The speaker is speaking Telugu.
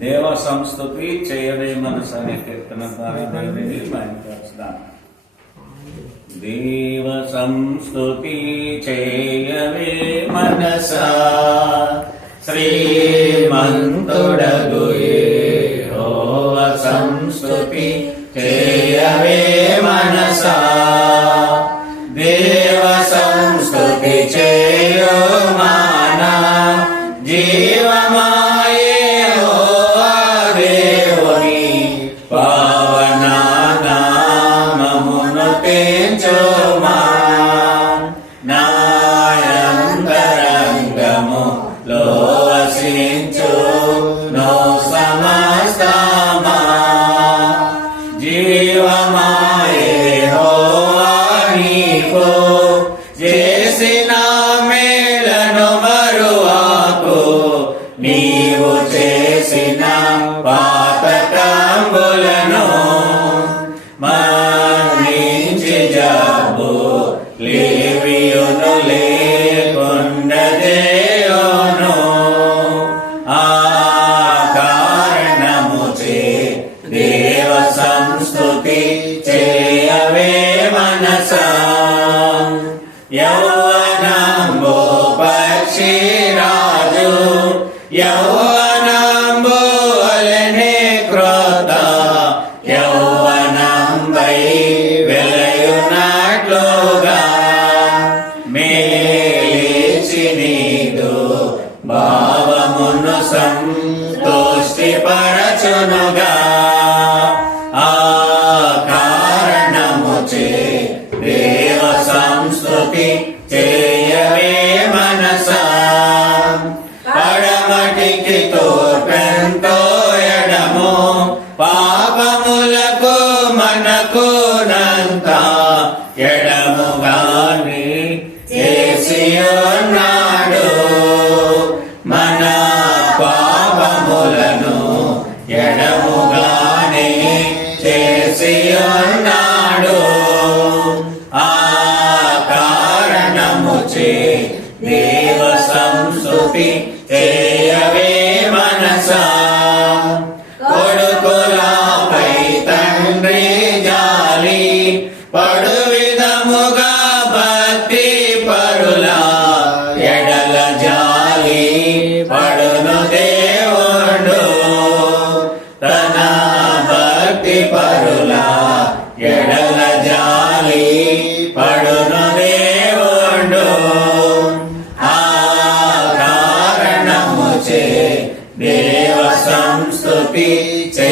దేవ సంస్తుతి చేయవే మనసు అనే కీర్తన ద్వారా దేవుడిని మహిమపరుస్తాం. దేవ సంస్తుతి చేయవే మనసా శ్రీమంతుడగు యెహోవ సంస్తుతి చేయవే మనసా దేవ సంస్తుతి చేయో మానా జీవమాయే యెహోవా దేవుని పావన నామమును తెంచుమా నాయంతరంగములో వసించు నో సమస్తమా జీవమాయే యెహోవా నీకు చేసిన మేలను మరువాకు నీవు చేసిన పాతకంబులను మన్నించి జబ్బు లేవియును లేకుండదేయోను ఆ కారణముచే దేవ సంస్తుతి చేయవే మనసా యౌవనంబు పక్షిరాజు యౌవనంబు వలెనే క్రోధ యౌవనంబై వెలయునట్లుగా మేలిచి నీదు భావమును సంతోష్టిపరచునుగా ఆ కారణముచే దేవ సంస్తుతి చేయవే మనసా పడమటికి తూర్పెంతో ఎడము పాపములకు మనకు నంత ఎడముగాని చేసి ఉన్నాడు మన పాపములను ఎడముగాని చేసి ఉన్నాడు ఆ కారణముచే దేవ సంస్తుతి చేయవే మనసా కొడుకులపై తండ్రి జాలి పడు విధముగా భక్తి పరుల ఎడల జాలి పడును దేవుడు తన భక్తి పరుల ఎడల జాలి పడును దేవుడు ఆ కారణముచే దేవ సంస్తుతి చే